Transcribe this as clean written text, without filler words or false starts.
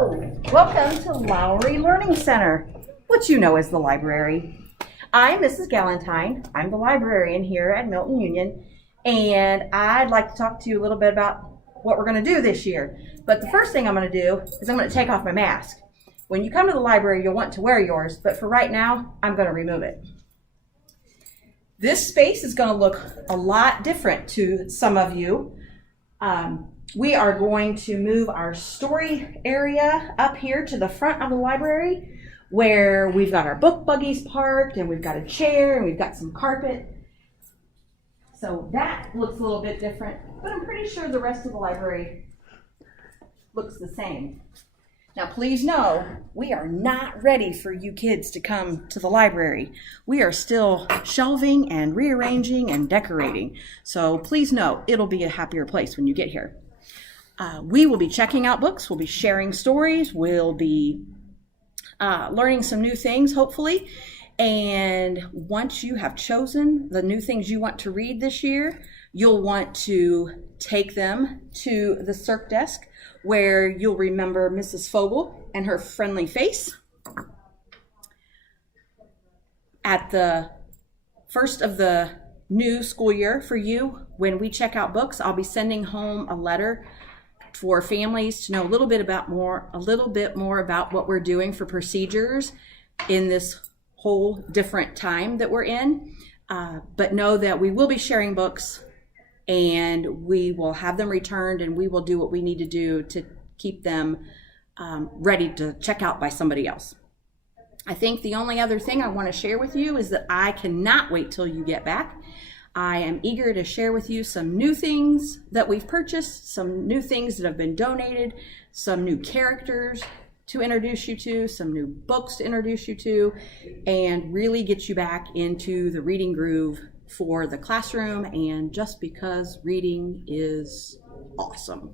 Hello, welcome to Lowry Learning Center, what you know as the library. I'm Mrs. Galentine. I'm the librarian here at Milton-Union, and I'd like to talk to you a little bit about what we're going to do this year. But the first thing I'm going to do is I'm going to take off my mask. When you come to the library, you'll want to wear yours, but for right now, I'm going to remove it. This space is going to look a lot different to some of you. We are going to move our story area up here to the front of the library where we've got our book buggies parked and we've got a chair and we've got some carpet. So that looks a little bit different, but I'm pretty sure the rest of the library looks the same. Now please know, we are not ready for you kids to come to the library. We are still shelving and rearranging and decorating. So please know, it'll be a happier place when you get here. We will be checking out books, we'll be sharing stories, we'll be learning some new things, hopefully. And once you have chosen the new things you want to read this year, you'll want to take them to the circ desk where you'll remember Mrs. Fogel and her friendly face. At the first of the new school year for you, when we check out books, I'll be sending home a letter for families to know a little bit more about what we're doing for procedures in this whole different time that we're in. But know that we will be sharing books and we will have them returned and we will do what we need to do to keep them ready to check out by somebody else. I think the only other thing I want to share with you is that I cannot wait till you get back. I am eager to share with you some new things that we've purchased, some new things that have been donated, some new characters to introduce you to, some new books to introduce you to, and really get you back into the reading groove for the classroom and just because reading is awesome.